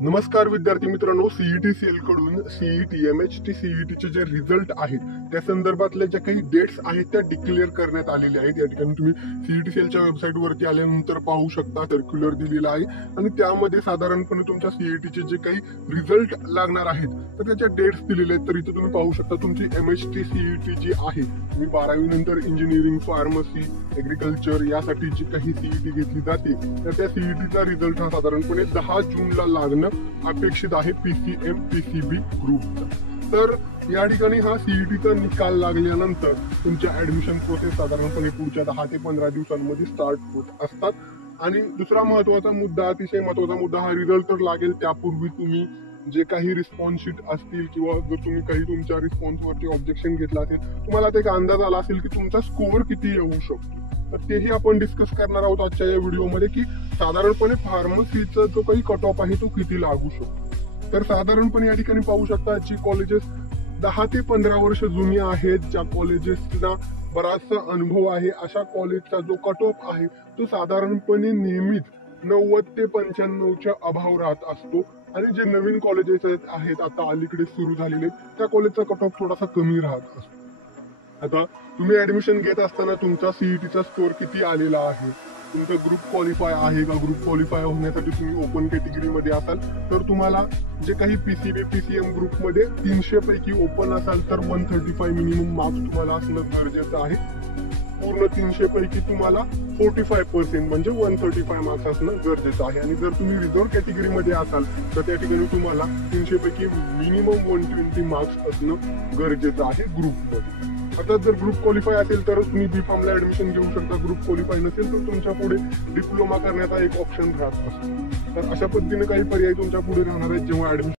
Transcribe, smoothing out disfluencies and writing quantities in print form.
नमस्कार विद्यार्थी मित्रांनो, सीईटी सेल कडून सीईटी एमएचटी सीईटीचे जे रिझल्ट आहेत त्या संदर्भातल्या ज्या काही डेट्स आहेत त्या डिक्लेअर करण्यात आलेल्या आहेत। या ठिकाणी तुम्ही सीईटी सेलच्या वेबसाईट वरती आल्यानंतर पाहू शकता, सर्क्युलर दिलेला आहे आणि त्यामध्ये साधारणपणे तुमच्या सीईटीचे जे काही रिझल्ट लागणार आहेत तर त्याच्या डेट्स दिलेले आहेत। तर इथे तुम्ही पाहू शकता तुमची एमएचटी सीईटी जी आहे, तुम्ही 12वी नंतर इंजिनिअरिंग, फार्मसी, एग्रीकल्चर यासाठी जी काही सीईटी घेतली जाते तर त्या सीईटीचा रिझल्ट हा साधारणपणे 10 जूनला लागणार अपेक्षित आहे पीसीएम पीसीबी ग्रुपचा। तर या ठिकाणी हा सीईटीचा निकाल लागल्यानंतर तुमच्या ऍडमिशन प्रोसेस साधारणपणे पुढच्या 10 ते 15 दिवसांमध्ये स्टार्ट होत असतात। आणि दुसरा महत्वाचा मुद्दा, अतिशय महत्वाचा मुद्दा, हा रिझल्ट तर लागेल त्यापूर्वी तुम्ही जे काही रिस्पॉन्स शीट असतील किंवा जर तुम्ही काही तुमच्या रिस्पॉन्सवरती ऑब्जेक्शन घेतला असेल, तुम्हाला ते अंदाज आला असेल की तुमचा स्कोअर किती येऊ शकतो, तर तेही आपण डिस्कस करणार आहोत आजच्या या व्हिडिओमध्ये की साधारणपणे फार्मसीचा जो काही कट ऑफ आहे तो किती लागू शकतो। तर साधारणपणे या ठिकाणी पाहू शकता जी कॉलेजेस 10 ते 15 वर्ष जुनी आहेत, ज्या कॉलेजेसना बराचसा अनुभव आहे, अशा कॉलेजचा जो कट ऑफ आहे तो साधारणपणे नेहमीच 90 ते 95च्या अभाव राहत असतो। आणि जे नवीन कॉलेजेस आहेत आता अलीकडे सुरू झालेले त्या कॉलेजचा कट ऑफ थोडासा कमी राहत असतो। आता तुम्ही ऍडमिशन घेत असताना तुमचा सीईटीचा स्कोअर किती आलेला आहे, तुमचा ग्रुप क्वालिफाय आहे का, ग्रुप क्वालिफाय होण्यासाठी तुम्ही ओपन कॅटेगरी मध्ये असाल तर तुम्हाला जे काही पीसीबी पीसीएम ग्रुप मध्ये 300 पैकी ओपन असाल तर 135 मिनिमम मार्क्स तुम्हाला असणं गरजेचं आहे। पूर्ण 300 पैकी तुम्हाला 45% म्हणजे 135 मार्क्स असणं गरजेचं आहे। आणि जर तुम्ही रिझर्व्ह कॅटेगरी मध्ये असाल तर त्या ठिकाणी तुम्हाला 300 पैकी मिनिमम 120 मार्क्स असणं गरजेचं आहे ग्रुपमध्ये। आता जर ग्रुप क्वालिफाय असेल तर तुम्ही बी फॉर्मला ऍडमिशन घेऊ शकता, ग्रुप क्वालिफाय नसेल तर तुमच्या पुढे डिप्लोमा करण्याचा एक ऑप्शन राहत असतो। तर अशा पद्धतीने काही पर्याय तुमच्या पुढे राहणार आहेत जेव्हा ऍडमिशन